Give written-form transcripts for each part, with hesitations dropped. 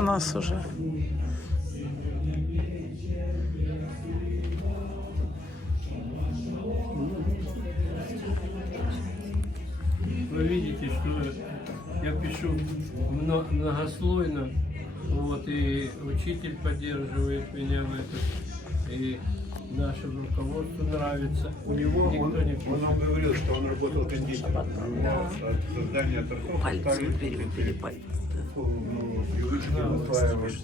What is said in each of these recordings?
у нас уже. Вы видите, что я пишу многослойно, вот, и учитель поддерживает меня в этом, и нашему руководству нравится. У него, Никто не он пишет. нам говорил, что он работал кондитером. У него от создания торгов Пальцы стали убери пальцы. привычки усваивать.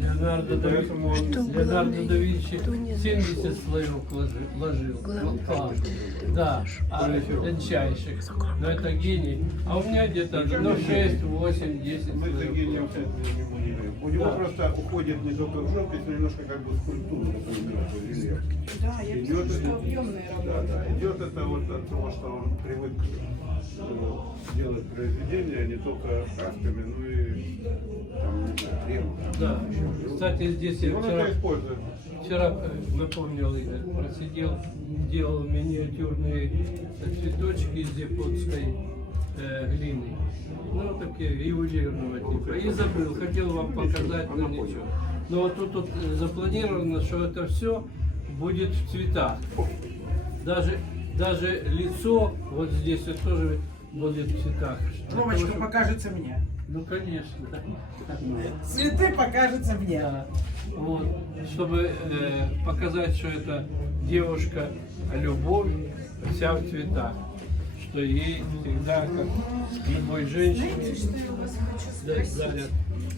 Леонардо да Поэтому Леонардо да Винчи 70 слоев вложил. Ну, класс. Да, тончайших. Но это гений. А у меня где-то 6, 8, 10 мы за слоев. гением не верим. У него Да. просто уходит не только в жопу, но немножко как бы скульптурно рельеф. Да, я Идет, вижу, что объемные да, работы. да, идет это вот от того, что он привык делать произведения не только красками, но и там, не знаю, кремом. Да. Кстати, здесь я Он вчера, это использует. напомнил, Игорь, просидел, делал миниатюрные цветочки из японской глины. Ну, такие ювелирного типа. И забыл, хотел вам показать, но ничего. Но вот тут запланировано, что это все будет в цветах. Даже лицо вот здесь вот тоже будет в цветах. Ромочка Потому что- покажется мне. Ну, конечно. Цветы покажутся мне. Да. Вот. Чтобы показать, что это девушка, любовь вся в цветах. Что ей всегда, как любой женщине, Знаете, что я у вас хочу спросить? дарят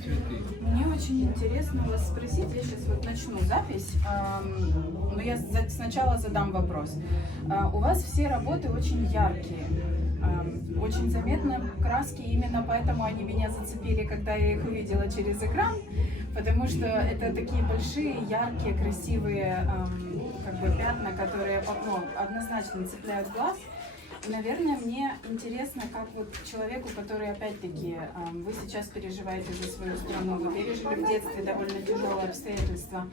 цветы. Мне очень интересно вас спросить, я сейчас вот начну запись, но я сначала задам вопрос. У вас все работы очень яркие, очень заметны краски, именно поэтому они меня зацепили, когда я их увидела через экран, потому что это такие большие, яркие, красивые как бы пятна, которые однозначно цепляют глаз. Наверное, мне интересно, как вот человеку, который, опять-таки, вы сейчас переживаете за свою страну, вы пережили в детстве довольно тяжелые обстоятельства.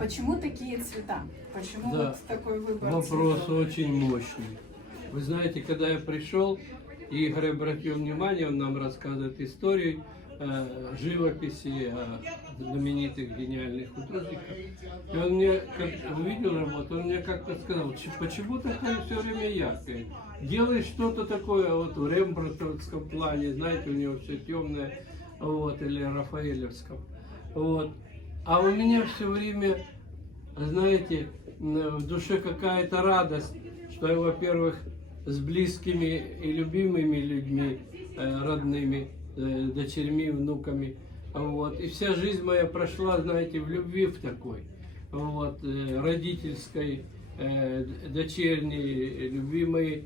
Почему такие цвета? Почему Да. вот такой выбор Вопрос цветов? очень мощный. Вы знаете, когда я пришел, Игорь обратил внимание, он нам рассказывает истории живописи знаменитых гениальных художников. И он мне, как увидел работу, он мне как-то сказал, почему такое все время яркое? Делай что-то такое, вот в рембрандтовском плане, знаете, у него все темное, вот, или рафаэлевском. Вот. А у меня все время, знаете, в душе какая-то радость, что я, во-первых, с близкими и любимыми людьми, родными, дочерьми, внуками. Вот. И вся жизнь моя прошла, знаете, в любви в такой, вот, родительской, дочерней, любимой,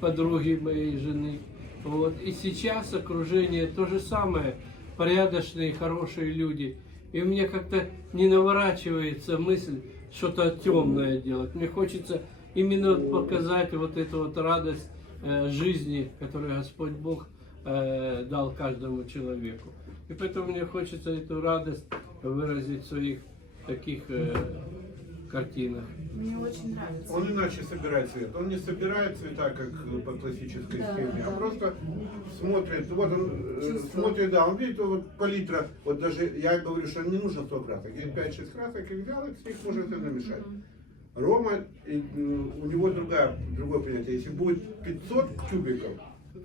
подруги моей жены. Вот. И сейчас окружение то же самое, порядочные, хорошие люди. И у меня как-то не наворачивается мысль что-то темное делать. Мне хочется именно показать вот эту вот радость жизни, которую Господь Бог дал каждому человеку. И поэтому мне хочется эту радость выразить в своих таких картинах. Мне очень нравится. Он иначе собирает цвет. Он не собирает цвета, как по классической схеме, а просто смотрит. Вот он смотрит, да, он видит вот палитра. Вот даже я говорю, что не нужно 100 красок. Есть 5-6 красок, и взял, и с них можно это намешать. Рома, у него другое понятие. Если будет 500 кубиков,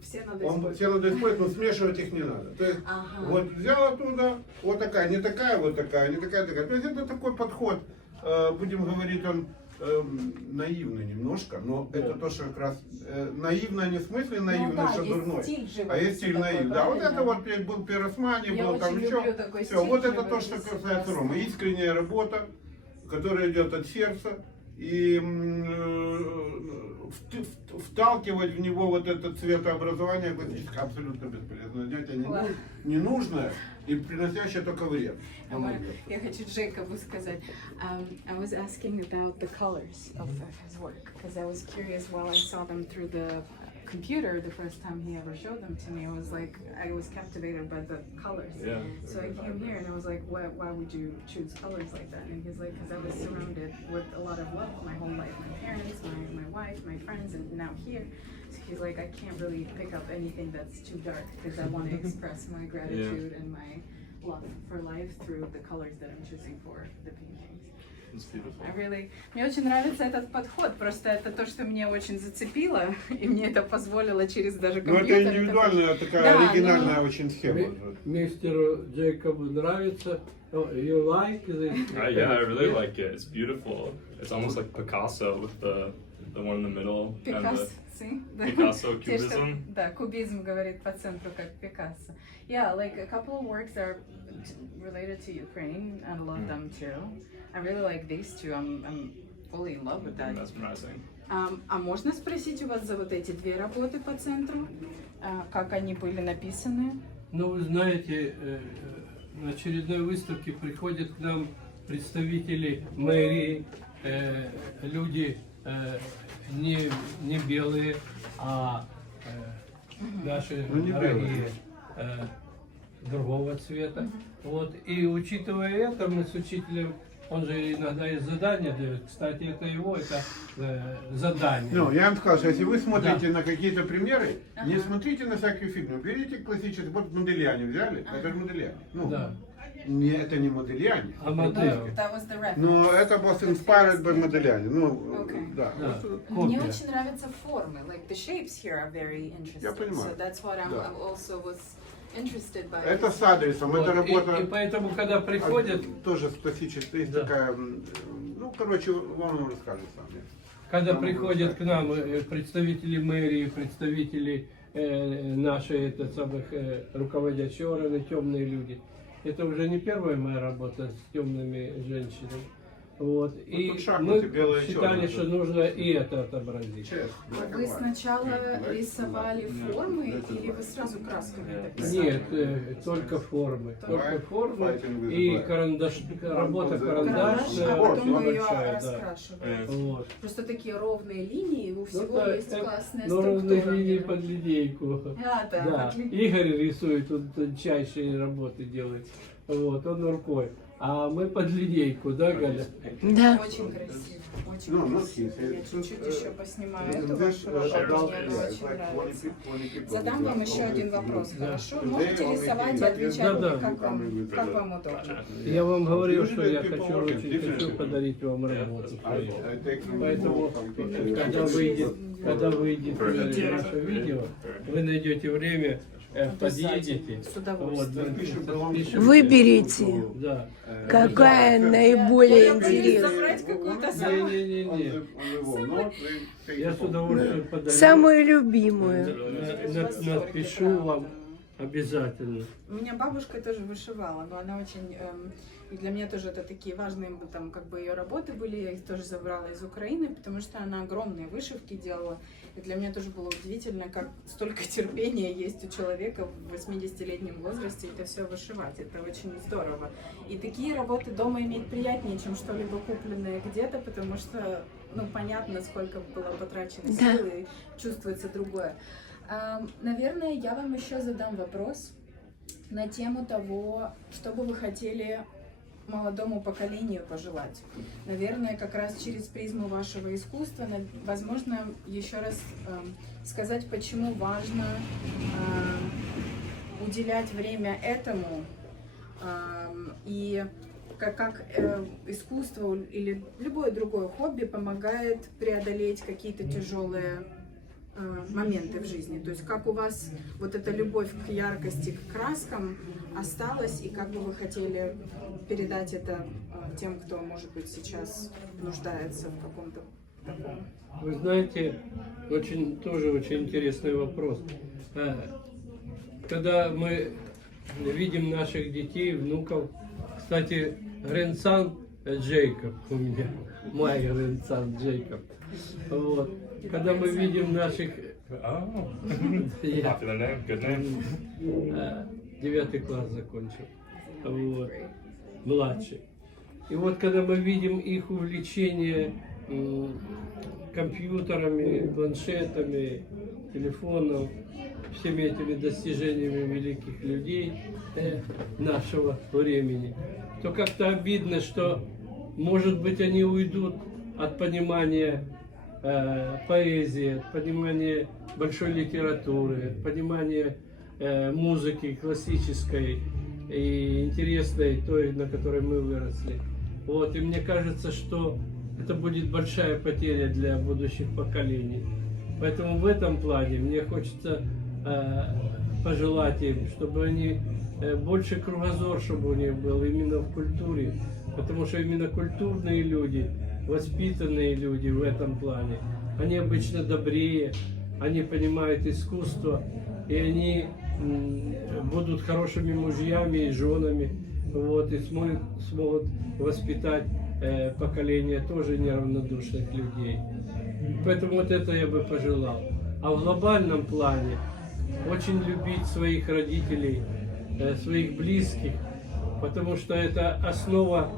Все надо все надо использовать, но смешивать их не надо. То есть, вот взял оттуда, вот такая, не такая, вот такая, не такая, такая. То есть это такой подход, будем говорить, он наивный немножко, но это то, что как раз наивно не в смысле наивный, да, что есть дурной, стиль живописи а есть стиль такой, наивный. Да, вот правильно? это вот был Пиросмани, Я был там очень еще. люблю такой Все, стиль вот это то, что живописи, касается классно. Ромы. Искренняя работа, которая идет от сердца. И вталкивать в него вот это цветообразование классическое абсолютно бесполезно. Занятие не нужное и приносящее только вред. на мой взгляд. Я хочу Джейкобу сказать. I was asking about the colors of his work because I was curious while I saw them through the computer the first time he ever showed them to me. I was like, I was captivated by the colors. Yeah. So I came here and I was like, why would you choose colors like that? And he's like, because I was surrounded with a lot of love my whole life. My parents, my wife, my friends, and now here. So he's like, I can't really pick up anything that's too dark because I want to express my gratitude and my love for life through the colors that I'm choosing for the paintings. It's beautiful. Мне очень нравится этот подход, просто это то, что меня очень зацепило, и мне это позволило через даже Ну, компьютер. это индивидуальная, такая Да, оригинальная но- очень схема. Мистеру Джейкобу нравится. Oh, you like this? Yeah, I really like it. It's beautiful. It's almost like Picasso with the one in the middle. And Пикассо, the Picasso Те, что- cubism. Да, кубизм говорит по центру, как Пикассо. Yeah, like a couple of works are related to Ukraine, and I love them too. I really like these two. I'm fully in love with that. Mesmerizing. А можно спросить у вас за вот эти две работы по центру, как они были написаны? Ну, вы знаете, на очередной выставке приходят к нам представители мэрии, люди не белые, а наши Ну, не дорогие другого цвета. Вот. И учитывая это, мы с учителем, он же иногда и задания дает. Кстати, это его, это задание. Ну, я вам скажу, что если вы смотрите на какие-то примеры, не смотрите на всякие фильмы. Берите классический, вот Модельяне взяли, это же Модельяне. Ну, Да. это не Модельяне. А модель. That was the reference. Но это просто inspired by Модельяне. Ну, Okay. да. Да. Мне Копия. очень нравятся формы, like the shapes here are very interesting. Я понимаю. So that's what Да. I'm also was interested by. Это с адресом, Вот. это работа... И поэтому, когда приходят, Тоже классическая, есть Да. такая... Ну, короче, вам расскажет сам. когда приходят к нам представители мэрии, представители наши, это самых руководящие органы, темные люди, это уже не первая моя работа с темными женщинами. Вот. И тут шахматы, мы белое и считали, черное, что да. нужно и это отобразить. Вы сначала рисовали формы или вы сразу красками это писали? Нет, только формы. Только формы Fighting with и the карандаш, работа Карандаш, карандашная, а потом вы ее большая, да. раскрашиваете. Вот. Просто такие ровные линии, у всего да, есть классная но ровные структура. линии под линейку. Да, Да, отлично. Игорь рисует, он тончайшие работы делает. Вот, он рукой. А мы под линейку, да, Галя? Да. Очень красиво, очень Ну, красиво. ну, Я чуть-чуть еще поснимаю эту Здесь вашу работу, отдал, мне она очень нравится. people. Задам вам еще один вопрос, Да. хорошо? Можете рисовать и отвечать, Да-да. как вам удобно. Я вам говорил, что я Usually people хочу, work очень differently. хочу подарить вам работу свою. Поэтому, Поэтому, когда выйдет наше видео, вы найдете время, подъедете. С удовольствием. подпишем. Выберите, Да. какая наиболее Я боюсь интересная. забрать какую-то самую. Не-не-не. Я с удовольствием подарю. Самую любимую. Напишу вам обязательно. У меня бабушка тоже вышивала, но она очень... и для меня тоже это такие важные там как бы ее работы были, я их тоже забрала из Украины, потому что она огромные вышивки делала. И для меня тоже было удивительно, как столько терпения есть у человека в 80-летнем возрасте это все вышивать. Это очень здорово. И такие работы дома иметь приятнее, чем что-либо купленное где-то, потому что, ну, понятно, сколько было потрачено Да. сил и чувствуется другое. Наверное, я вам еще задам вопрос на тему того, что бы вы хотели молодому поколению пожелать. Наверное, как раз через призму вашего искусства, возможно, еще раз сказать, почему важно уделять время этому и как искусство или любое другое хобби помогает преодолеть какие-то тяжелые моменты в жизни. То есть как у вас вот эта любовь к яркости, к краскам осталась, и как бы вы хотели передать это тем, кто, может быть, сейчас нуждается в каком-то таком. Вы знаете, тоже очень интересный вопрос. Когда мы видим наших детей, внуков, кстати, грандсон Джейкоб у меня, мой грандсон Джейкоб. Вот. Когда мы видим наших... Oh, Я popular name, good name. 9 класс закончил. Вот. Младший. И вот когда мы видим их увлечение компьютерами, планшетами, телефоном, всеми этими достижениями великих людей нашего времени, то как-то обидно, что, может быть, они уйдут от понимания поэзии, от понимания большой литературы, от понимания музыки классической и интересной, той, на которой мы выросли. Вот, и мне кажется, что это будет большая потеря для будущих поколений. Поэтому в этом плане мне хочется пожелать им, чтобы они больше кругозор, чтобы у них был именно в культуре, потому что именно культурные люди, воспитанные люди в этом плане, они обычно добрее, они понимают искусство, и они будут хорошими мужьями и женами, вот, и смогут воспитать поколение тоже неравнодушных людей. Поэтому вот это я бы пожелал. А в глобальном плане очень любить своих родителей, своих близких, потому что это основа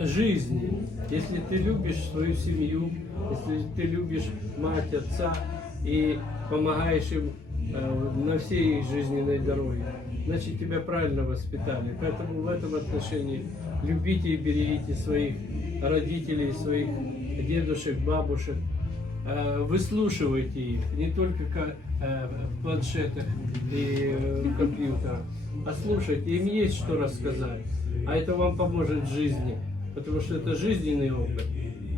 жизни. Если ты любишь свою семью, если ты любишь мать, отца и помогаешь им на всей их жизненной дороге, значит, тебя правильно воспитали. Поэтому в этом отношении любите и берегите своих родителей, своих дедушек, бабушек. Выслушивайте их не только в планшетах и компьютерах, а слушайте, им есть что рассказать. А это вам поможет в жизни, потому что это жизненный опыт,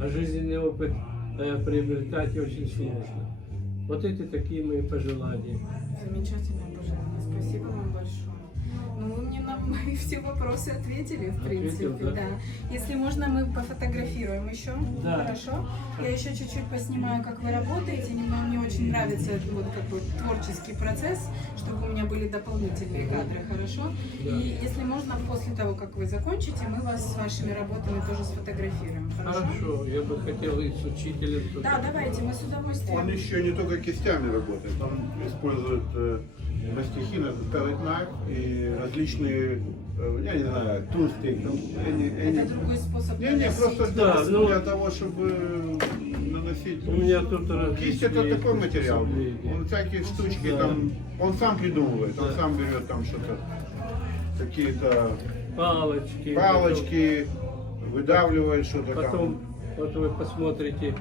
а жизненный опыт приобретать очень сложно. Вот эти такие мои пожелания. Замечательное пожелание. Спасибо вам большое. Ну, вы мне на мои все вопросы ответили, в принципе, Ответил, да? да. Если можно, мы пофотографируем еще. Да. Хорошо? Я еще чуть-чуть поснимаю, как вы работаете. Мне очень нравится этот вот как бы творческий процесс, чтобы у меня были дополнительные кадры, хорошо? Да. И если можно, после того, как вы закончите, мы вас с вашими работами тоже сфотографируем. Хорошо? Хорошо, я бы хотел и с учителем. тоже. Да, давайте, мы с удовольствием. Он еще не только кистями работает, он использует мастихи, pellet knife и различные, я не знаю, тулстик. Это другой способ Не, наносить. просто Да, ну, для того, чтобы наносить. У меня тут Кисть это различные такой материал. приспособления. Он всякие штучки Да. там, он сам придумывает, он Да. сам берет там что-то, какие-то Палочки. палочки, выдавливает что-то Потом, там. вот вы посмотрите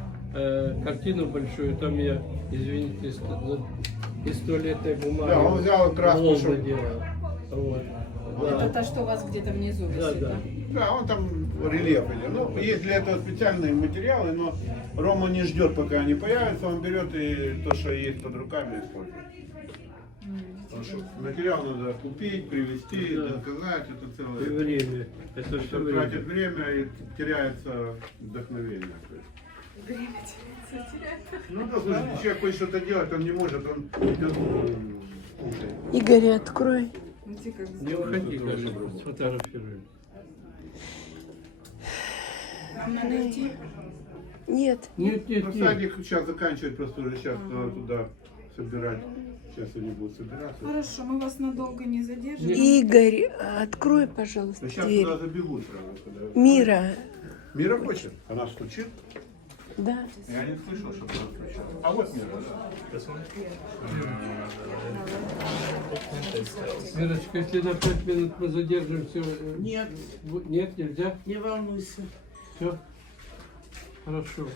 картину большую, там я, извините, из туалетной бумаги. Да, он взял краску, волны чтобы- делал. Вот. Это Да. то, что у вас где-то внизу Да, висит, да. Да, он там рельеф идет. Ну, есть для этого специальные материалы, но Рома не ждет, пока они появятся, он берет и то, что есть под руками, использует. Потому что материал надо купить, привезти, Да. заказать, это И целое. время. Это все Это время. тратит время и теряется вдохновение. То есть. Время теряется. Ну да, слушай, человек хочет что-то делать, он не может, он идет, слушай. Игорь, открой. Смотрите, как Не здорово. уходи, кажется, сфотографируем. Вам надо идти? Нет. Нет, Ну, нет, нет. садик сейчас заканчивает, просто уже сейчас туда собирать. Сейчас они будут собираться. Хорошо, мы вас надолго не задержим. Игорь, открой, пожалуйста, Но сейчас дверь. туда забегут сразу. Когда... Мира. Мира хочет? Она стучит? Да. Я не слышал, что она стучала. А вот Мира, да. This one? Верочка, если на 5 минут мы задержимся... Нет, Нет, нельзя? не волнуйся. Все. Хорошо.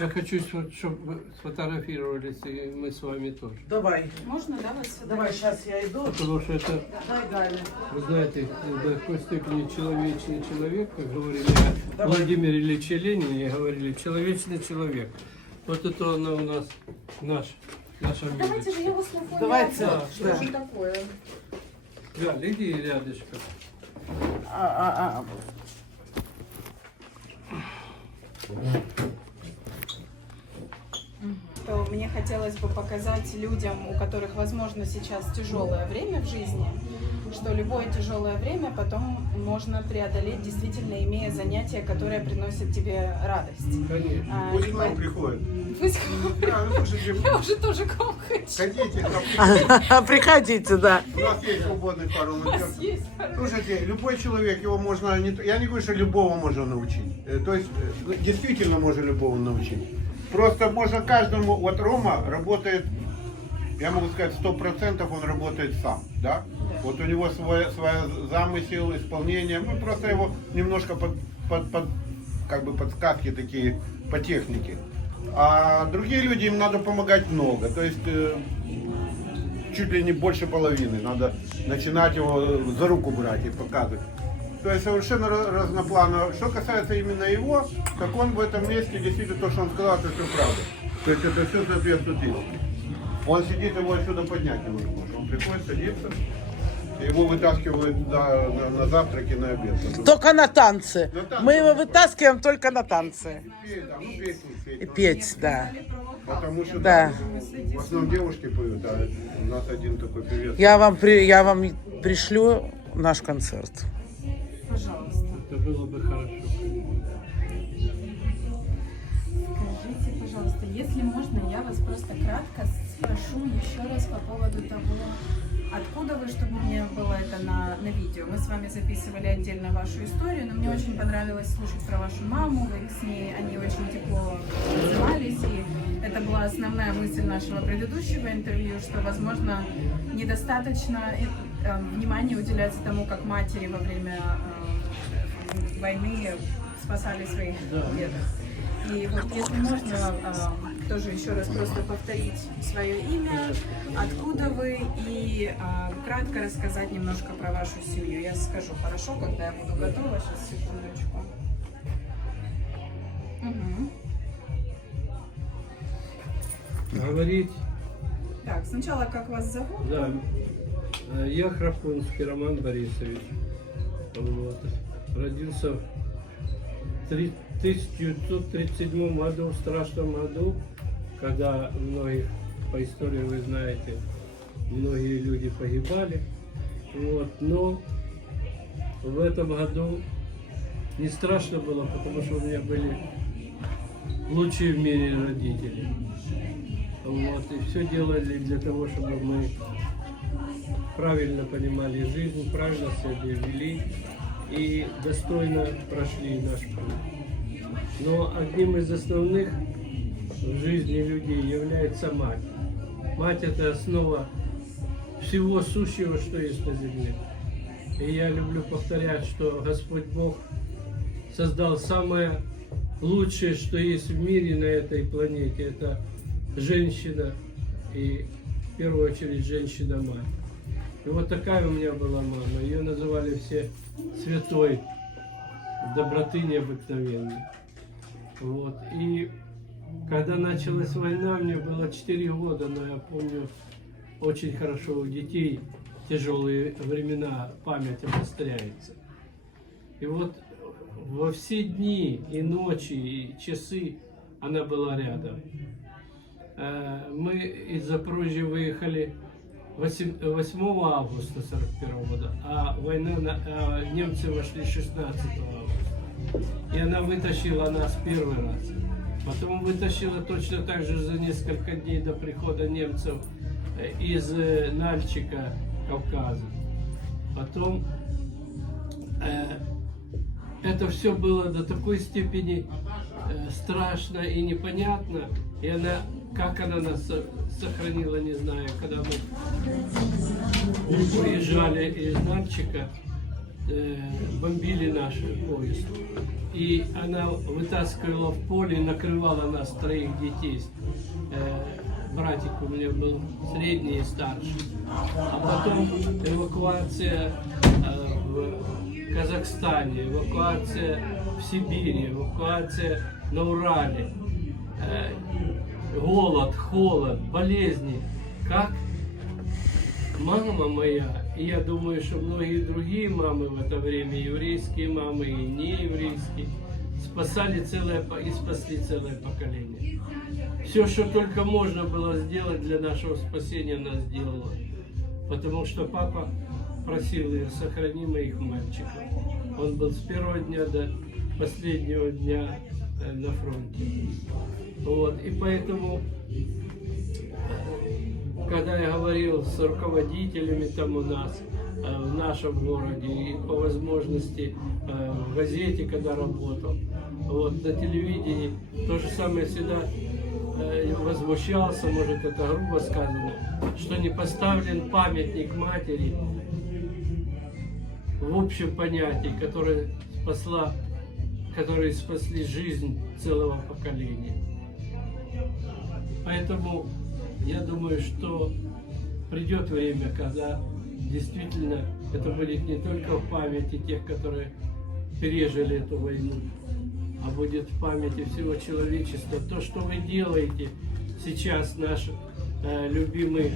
Я хочу, чтобы вы сфотографировались, и мы с вами тоже. Давай, Можно, да, вас давай, сфотографировать? сейчас я иду. Потому что это, Дай Галя. вы знаете, до такой степени человечный человек, как говорили о Давай. Владимире Ильиче Ленине, говорили, человечный человек. Вот это она у нас, наша Давайте же милочка. я вас на фоне. Давайте, отдам. да. Что же такое? Да, иди рядышком. То мне хотелось бы показать людям, у которых, возможно, сейчас тяжелое время в жизни, что любое тяжелое время потом можно преодолеть, действительно имея занятия, которые приносят тебе радость. Конечно. Пусть И к нам по- приходит. Пусть к вам Да, ну, слушайте, Я уже тоже к вам хочу. ходите, к нам. Приходите, да. У нас есть свободный пару У нас есть. Слушайте, любой человек, его можно, я не говорю, что любого можно научить. То есть, действительно можно любого научить. Просто можно каждому, вот Рома работает, я могу сказать, 100% он работает сам, да? Вот у него свой замысел, исполнение, мы просто его немножко как бы подсказки такие по технике. А другие люди, им надо помогать много, то есть чуть ли не больше половины, надо начинать его за руку брать и показывать. То есть совершенно разнопланово. Что касается именно его, так он в этом месте действительно то, что он сказал, это все правда. То есть это все соответствует истине. Он сидит, его отсюда поднять невозможно. Он приходит, садится, и его вытаскивают на завтраки, на обед. Только на танцы. На танцы. Мы его вытаскиваем только на танцы. Петь, да, ну петь, пусть петь. И петь, да. Потому что Да. в основном девушки поют, а у нас один такой певец. Я вам пришлю наш концерт. Пожалуйста. Это было бы хорошо. Скажите, пожалуйста, если можно, я вас просто кратко спрошу еще раз по поводу того, откуда вы, чтобы мне было это на видео. Мы с вами записывали отдельно вашу историю, но мне очень понравилось слушать про вашу маму, вы с ней, они очень тепло отзывались, и это была основная мысль нашего предыдущего интервью, что, возможно, недостаточно внимания уделяется тому, как матери во время войны спасали своих дедов. И вот если можно тоже еще раз просто повторить свое имя, откуда вы, и кратко рассказать немножко про вашу семью. Я скажу, хорошо, когда я буду готова. Сейчас, секундочку. Угу. Говорить, Так, сначала как вас зовут? да. Я Храпунский Роман Борисович. Вот. Родился в 1937 году, в страшном году, когда многих, по истории вы знаете, многие люди погибали. Вот. Но в этом году не страшно было, потому что у меня были лучшие в мире родители. Вот. И все делали для того, чтобы мы правильно понимали жизнь, правильно себя вели и достойно прошли наш путь. Но одним из основных в жизни людей является мать. Мать – это основа всего сущего, что есть на земле. И я люблю повторять, что Господь Бог создал самое лучшее, что есть в мире на этой планете. Это женщина и в первую очередь женщина-мать. И вот такая у меня была мама. Ее называли все святой, доброты необыкновенной. Вот. И когда началась война, мне было 4 года, но я помню очень хорошо, у детей тяжелые времена, память обостряется. И вот во все дни и ночи, и часы она была рядом. Мы из Запорожья выехали 8 августа 1941 года, а немцы вошли 16 августа. И она вытащила нас первый раз. Потом вытащила точно так же за несколько дней до прихода немцев из Нальчика, Кавказа. Потом это все было до такой степени страшно и непонятно. И она, как она нас сохранила, не знаю, когда мы уезжали из Нальчика, бомбили наш поезд. И она вытаскивала в поле, накрывала нас, 3 детей. Братик у меня был средний и старший. А потом эвакуация в Казахстане, эвакуация в Сибири, эвакуация на Урале. Голод, холод, болезни. Как мама моя, и я думаю, что многие другие мамы в это время, еврейские мамы и нееврейские, спасли целое поколение. Все, что только можно было сделать для нашего спасения, она сделала. Потому что папа просил ее: сохрани моих мальчиков. Он был с первого дня до последнего дня на фронте. Вот. И поэтому, когда я говорил с руководителями там у нас, в нашем городе, и по возможности в газете, когда работал, вот, на телевидении, то же самое всегда возмущался, может это грубо сказано, что не поставлен памятник матери в общем понятии, которые спасли жизнь целого поколения. Поэтому я думаю, что придет время, когда действительно это будет не только в памяти тех, которые пережили эту войну, а будет в памяти всего человечества. То, что вы делаете сейчас, наш любимый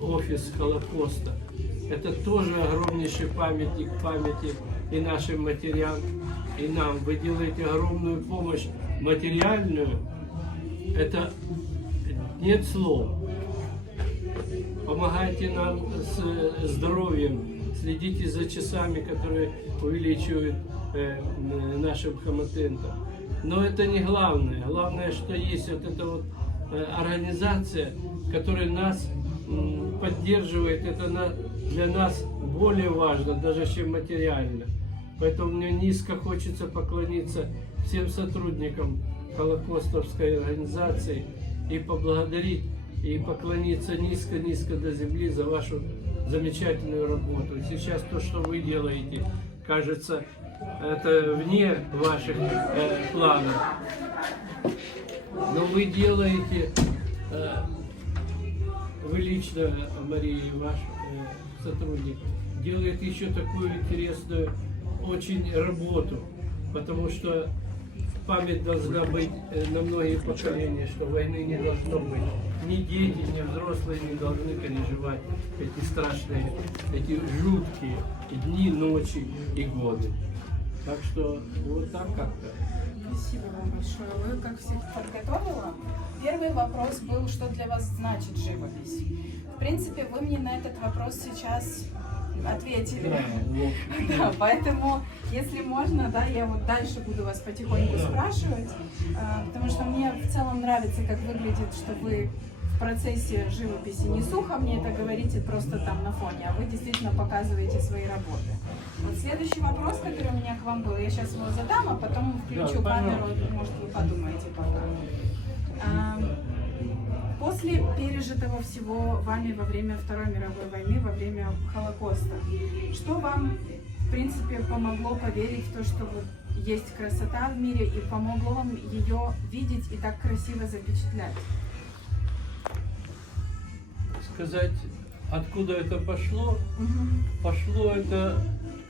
офис Холокоста, это тоже огромнейший памятник памяти и нашим матерям, и нам. Вы делаете огромную помощь материальную, это нет слов. Помогайте нам с здоровьем, следите за часами, которые увеличивают нашим хамотентам. Но это не главное. Главное, что есть вот эта вот организация, которая нас поддерживает. Это для нас более важно, даже чем материально. Поэтому мне низко хочется поклониться всем сотрудникам Холокостовской организации и поблагодарить, и поклониться низко-низко до земли за вашу замечательную работу. И сейчас то, что вы делаете, кажется, это вне ваших планов. Но вы делаете, вы лично, Мария, и ваш сотрудник, делает еще такую интересную очень работу, потому что память должна быть на многие поколения, что войны не должно быть. Ни дети, ни взрослые не должны переживать эти страшные, эти жуткие дни, ночи и годы. Так что вот так как-то. Спасибо вам большое. Вы, как всех подготовила. Первый вопрос был, что для вас значит живопись. В принципе, вы мне на этот вопрос сейчас ответили. Да, поэтому, если можно, да, я вот дальше буду вас потихоньку спрашивать, потому что мне в целом нравится, как выглядит, что вы в процессе живописи не сухо мне это говорите просто там на фоне, а вы действительно показываете свои работы. Вот следующий вопрос, который у меня к вам был, я сейчас его задам, а потом включу камеру, может вы подумаете пока. После пережитого всего вами во время Второй мировой войны, во время Холокоста, что вам, в принципе, помогло поверить в то, что вот есть красота в мире, и помогло вам ее видеть и так красиво запечатлять? Сказать, откуда это пошло? Пошло это,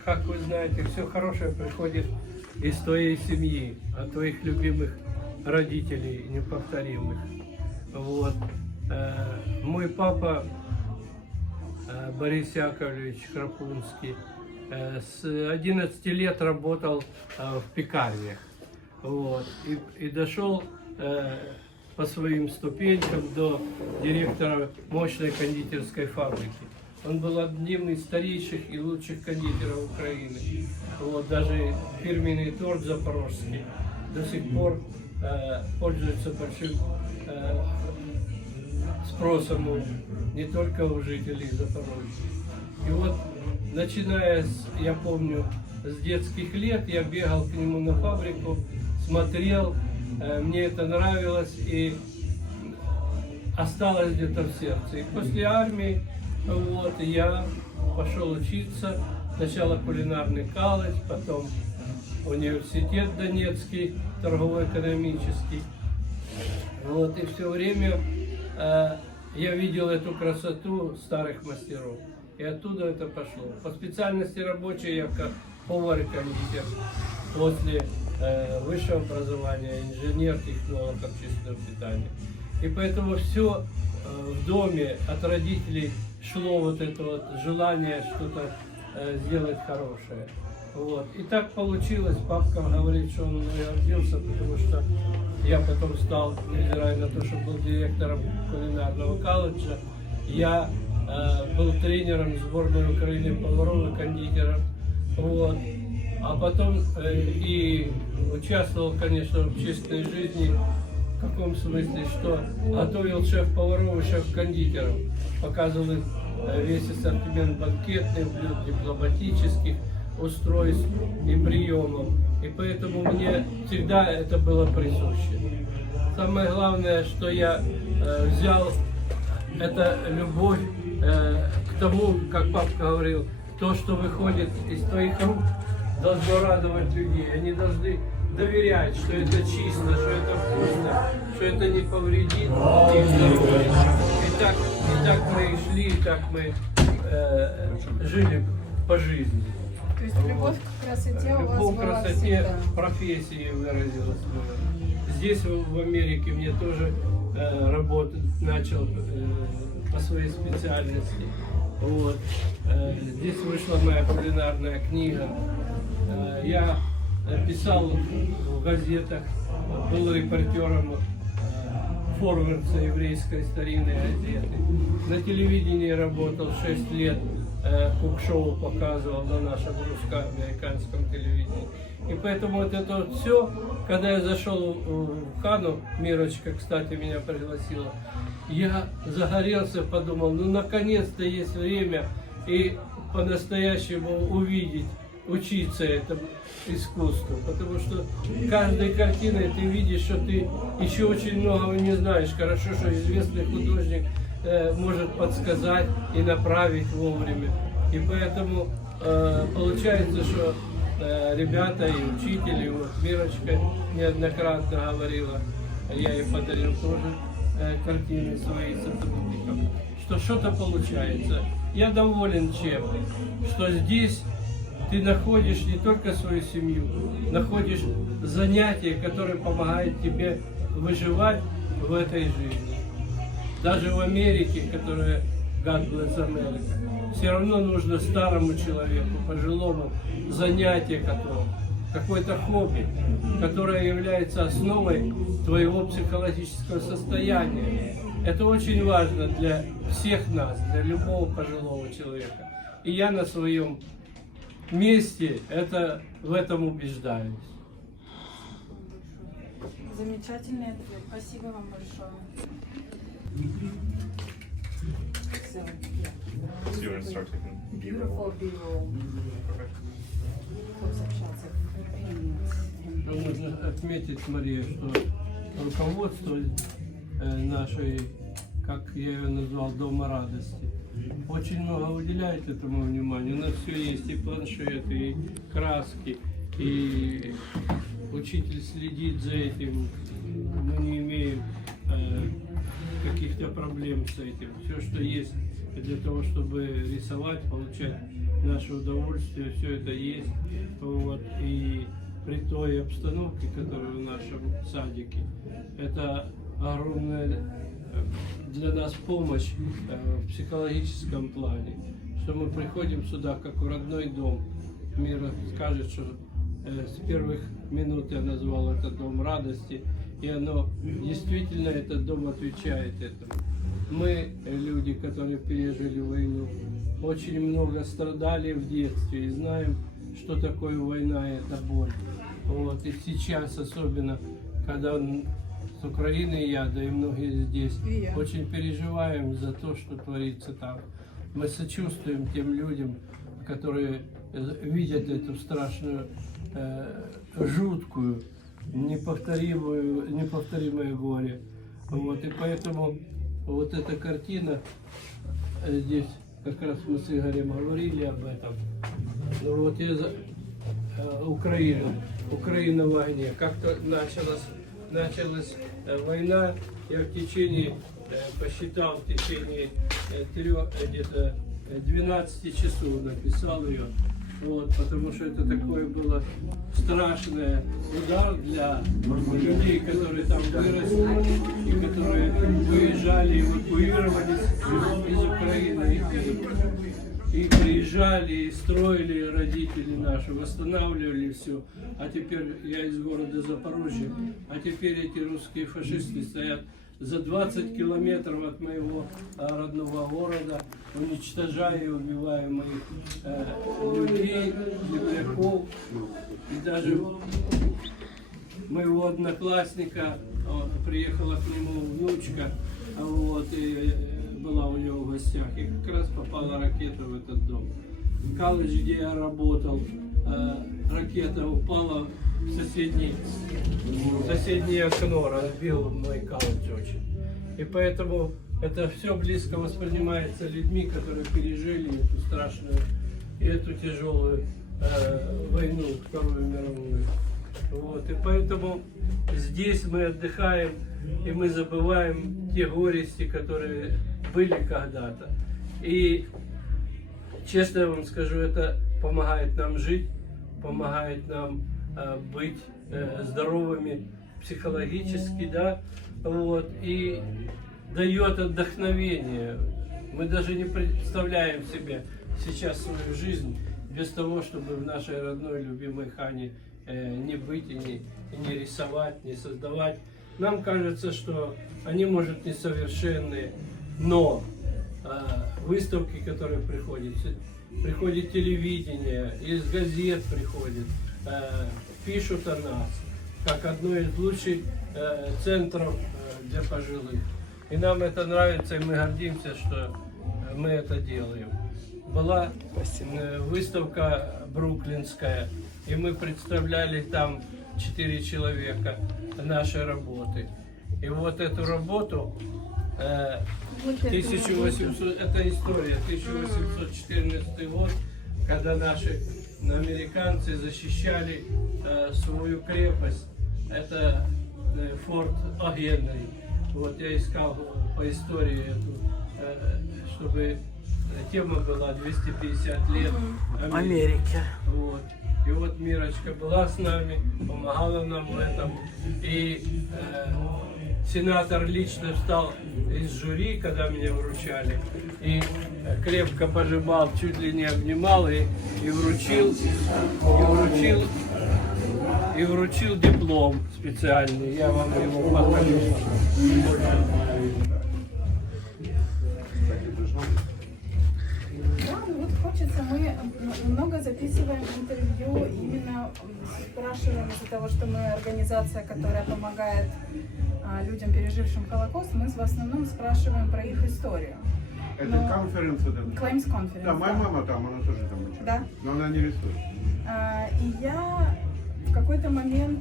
как вы знаете, все хорошее приходит из твоей семьи, от твоих любимых родителей неповторимых. Вот. Мой папа Борис Яковлевич Храпунский с 11 лет работал в пекарнях. Вот. И дошел по своим ступенькам до директора мощной кондитерской фабрики. Он был одним из старейших и лучших кондитеров Украины. Вот. Даже фирменный торт запорожский до сих пор пользуется большим спросом не только у жителей Запорожья. И вот, начиная я помню, с детских лет, я бегал к нему на фабрику, смотрел, мне это нравилось и осталось где-то в сердце. И после армии вот, я пошел учиться, сначала кулинарный колледж, потом университет Донецкий, торгово-экономический. Вот, и все время я видел эту красоту старых мастеров. И оттуда это пошло. По специальности рабочей я как повар и кондитер. После высшего образования инженер-технолог общественного питания. И поэтому все в доме от родителей шло вот это вот желание что-то сделать хорошее. Вот. И так получилось, папка говорит, что он мной гордился, потому что я потом стал, невзирая на то, что был директором кулинарного колледжа, я был тренером сборной Украины поваров и кондитеров. Вот. А потом и участвовал, конечно, в общественной жизни, в каком смысле, что готовил шеф-поваров и шеф-кондитеров, показывал весь ассортимент банкетных блюд, дипломатических устройств и приемов. И поэтому мне всегда это было присуще. Самое главное, что я взял, это любовь к тому, как папка говорил, то, что выходит из твоих рук, должно радовать людей. Они должны доверять, что это чисто, что это вкусно, что это не повредит их здоровью. И так мы и шли, и так мы жили по жизни. То есть любовь к красоте у вас Любовь к была красоте всегда. профессии выразилась. Здесь, в Америке, мне тоже работать начал по своей специальности. Вот. Здесь вышла моя кулинарная книга. Я писал в газетах, был репортером Форвардса, еврейской старинной газеты. На телевидении работал 6 лет, кук-шоу показывал на нашем русско-американском телевидении. И поэтому вот это вот все, когда я зашел в Хану, Мирочка, кстати, меня пригласила, я загорелся, подумал, ну наконец-то есть время и по-настоящему увидеть, учиться этому искусству, потому что каждой картиной ты видишь, что ты еще очень многого не знаешь. Хорошо, что известный художник может подсказать и направить вовремя. И поэтому получается, что ребята и учители, вот Мирочка неоднократно говорила, я ей подарил тоже картины своим сотрудникам, что что-то получается. Я доволен чем, что здесь ты находишь не только свою семью, находишь занятия, которые помогают тебе выживать в этой жизни. Даже в Америке, которая God bless America, все равно нужно старому человеку, пожилому, занятие какое-то хобби, которое является основой твоего психологического состояния. Это очень важно для всех нас, для любого пожилого человека. И я на своем месте в этом убеждаюсь. Замечательный ответ. Спасибо вам большое. So you want to start taking Beautiful B-roll. Close-up shots of paintings. Нужно отметить, Мария, что руководство нашей, как я ее назвал, Дома радости, очень много уделяет этому вниманию. У нас все есть, и планшеты, и краски, и учитель следит за этим. Мы не имеем каких-то проблем с этим. Все, что есть для того, чтобы рисовать, получать наше удовольствие, все это есть. Вот. И при той обстановке, которая в нашем садике, это огромная для нас помощь в психологическом плане, что мы приходим сюда как в родной дом. Мира скажет, что с первых минут я назвал это дом радости, и оно действительно, этот дом отвечает этому. Мы, люди, которые пережили войну, очень много страдали в детстве и знаем, что такое война и это боль. Вот. И сейчас особенно, когда с Украины я, да и многие здесь, очень переживаем за то, что творится там. Мы сочувствуем тем людям, которые видят эту страшную, жуткую, неповторимое горе. Вот. И поэтому вот эта картина, здесь как раз мы с Игорем говорили об этом. Ну вот Украина в огне. Как-то началась война, я в течение, посчитал, в течение где-то 12 часов написал ее. Вот, потому что это такое было страшный удар для людей, которые там выросли и которые выезжали, эвакуировались из Украины. И приезжали, и строили родители наши, восстанавливали все. А теперь я из города Запорожья, а теперь эти русские фашисты стоят за 20 километров от моего родного города, уничтожая и убивая моих людей, земляков. И даже моего одноклассника, приехала к нему внучка, вот, и была у него в гостях, и как раз попала ракета в этот дом. В колледже, где я работал, ракета упала в соседнее окно, разбил мой колледж очень. И поэтому это все близко воспринимается людьми, которые пережили эту страшную и эту тяжелую войну, Вторую мировую. Вот, и поэтому здесь мы отдыхаем, и мы забываем те горести, которые были когда-то. И честно я вам скажу, это помогает нам жить, помогает нам быть здоровыми психологически, да, вот, и дает вдохновение. Мы даже не представляем себе сейчас свою жизнь без того, чтобы в нашей родной любимой Хане не быть и не рисовать, не создавать. Нам кажется, что они, может, несовершенные, но выставки, которые приходит телевидение, из газет приходит, пишут о нас, как одно из лучших центров для пожилых. И нам это нравится, и мы гордимся, что мы это делаем. Была выставка бруклинская, и мы представляли там 4 человека нашей работы. И вот эту работу 1800, это история, 1814 год, когда наши американцы защищали свою крепость, это форт О'. Вот я искал по истории эту, чтобы тема была 250 лет Америки. Вот. И вот Мирочка была с нами, помогала нам в этом. И сенатор лично встал из жюри, когда меня вручали, и крепко пожимал, чуть ли не обнимал и вручил диплом специальный. Я вам его покажу. Да, ну вот хочется, мы много записываем интервью, именно спрашиваем из-за того, что мы организация, которая помогает людям, пережившим Холокост, мы в основном спрашиваем про их историю. Это конференция, да? Claims Conference. Да, моя мама там, она тоже там участвует. Да. Но она не рисует. И я в какой-то момент,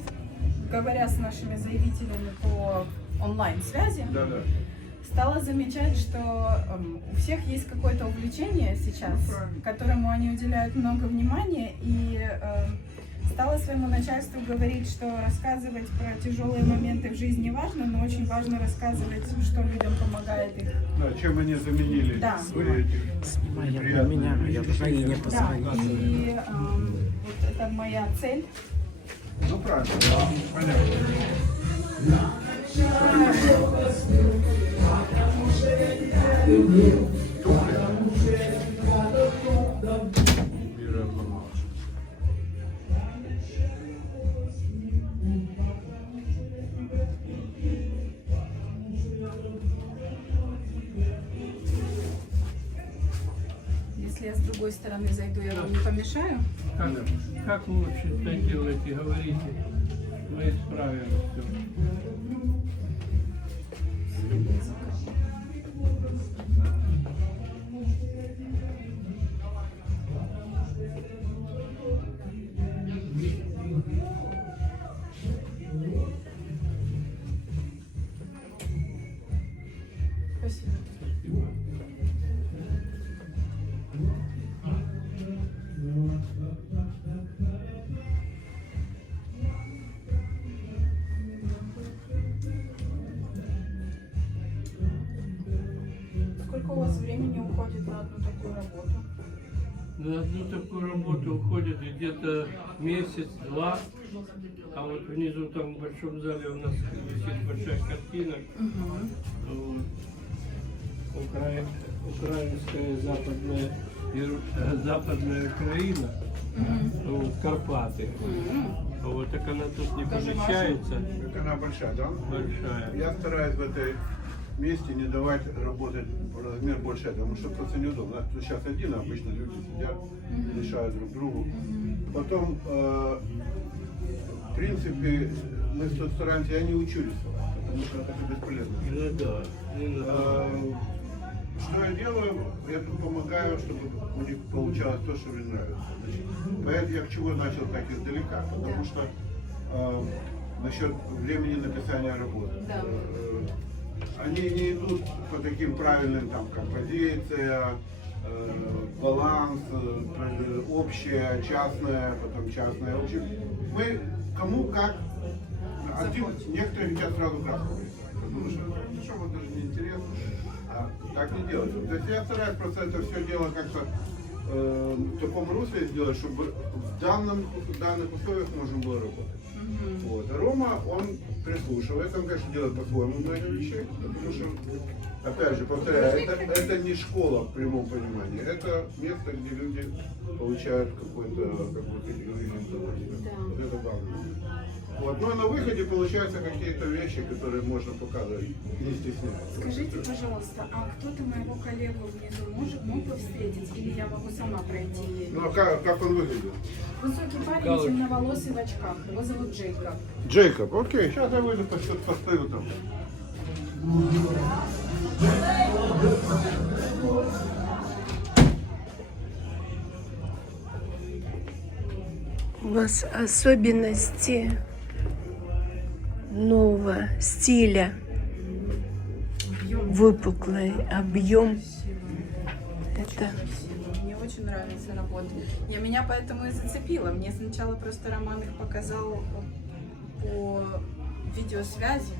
говоря с нашими заявителями по онлайн-связи, Да. стала замечать, что у всех есть какое-то увлечение сейчас, которому они уделяют много внимания, и стала своему начальству говорить, что рассказывать про тяжелые моменты в жизни важно, но очень важно рассказывать, что людям помогает их. Да, чем они заменили Да. свои эти Снимай неприятные меня, а я вещи. твои не Да, позвоню. и вот это моя цель. Ну правильно, понятно. Если я с другой стороны зайду, я вам не помешаю? Как вы вообще это делаете, говорите, мы исправим все. Спасибо. Сколько у вас времени уходит на одну такую работу? На одну такую работу уходит где-то месяц-два, а вот внизу там в большом зале у нас висит большая картина. Вот. Украинская западная Западная Украина, вот, Карпаты. Вот так она тут не Тоже помещается. Как она большая, да? Большая. Я стараюсь в этой месте не давать работать в размер больше, потому что просто неудобно. Тут сейчас один, обычно люди сидят, мешают друг другу. Потом, в принципе, мы тут стараемся, я не учу рисовать, потому что это бесполезно. Ну да, не надо. Что я делаю? Я тут помогаю, чтобы у них получалось то, что мне нравится. Значит, поэтому я к чему начал так издалека, потому что насчет времени написания работы. Да. Они не идут по таким правильным, там, композиция, баланс, общее, частное, потом частное. В общем, мы кому как, некоторые хотят сразу краску рисовать, потому что вот даже не интересно. А так не делать. То есть я стараюсь просто это все дело как-то в таком русле сделать, чтобы в данных условиях можно было работать. Вот. А Рома, он прислушивается, он, конечно, делает по-своему многие вещи, потому что, опять же, повторяю, это не школа в прямом понимании, это место, где люди получают какой-то удовольствие. Вот это главное. Вот. Ну а на выходе получаются какие-то вещи, которые можно показывать, не стесняясь. Скажите, пожалуйста, а кто-то моего коллегу внизу мог бы встретить, или я могу сама пройти? Ну а как он выглядит? Высокий парень, Галочка. темноволосый в очках. Его зовут Джейкоб. Джейкоб, окей, сейчас я выйду, постою там. У вас особенности нового стиля. Выпуклый объем. Это Мне очень нравится работа. Меня поэтому и зацепило. Мне сначала просто Роман их показал по видеосвязи.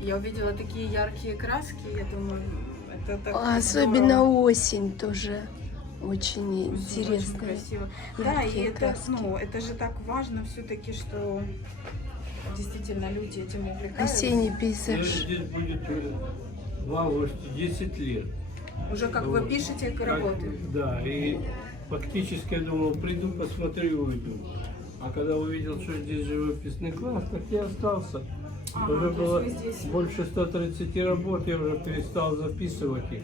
Я увидела такие яркие краски. Я думаю, это так особенно здорово. осень тоже очень Очень интересно. красиво. Да, и Яркие это, краски. это же так важно все-таки, что действительно люди этим увлекаются. Осенний Ну, пейзаж. здесь будет в августе 10 лет. Уже как вы пишете работы. Да, и фактически я думал, приду, посмотрю и уйду. А когда увидел, что здесь живописный класс, так я остался. Ага, Уже то было есть вы здесь- больше 130 работ, я уже перестал записывать их.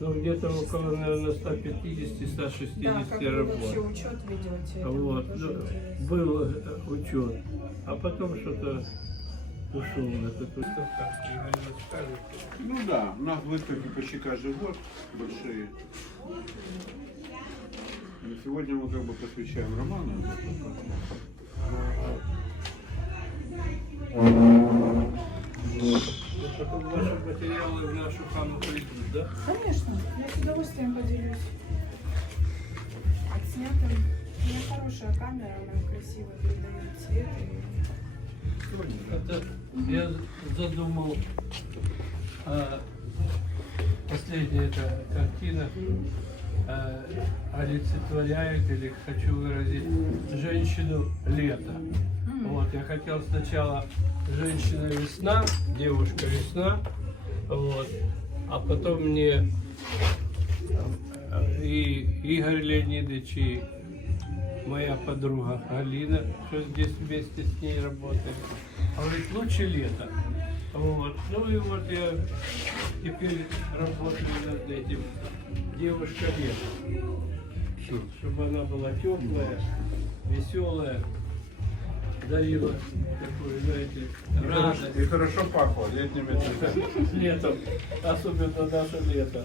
Ну, где-то около, наверное, 150-160 Да, как вы работ. вообще учет ведете. это Вот, тоже ну, интересно. был учет, а потом что-то ушел на эту выставку. Игорь расскажет. Ну да, у нас выставки почти каждый год большие. И сегодня мы как бы посвящаем роману. Потом ваши материалы в нашу хану придут, да? Конечно, я с удовольствием поделюсь. Отснятым. У меня хорошая камера, она красиво передает цвет. Это я задумал, последняя эта картина олицетворяет, или хочу выразить, женщину лета. Вот, я хотел сначала женщина весна, девушка весна, вот, а потом мне и Игорь Леонидович, и моя подруга Алина, что здесь вместе с ней работает. А говорит, лучше лето. Вот. Ну и вот я теперь работаю над этим. Девушка лето. Чтобы она была теплая, веселая, дарила такую, знаете, радость. И хорошо пахло летними цветами. Летом, особенно наше лето.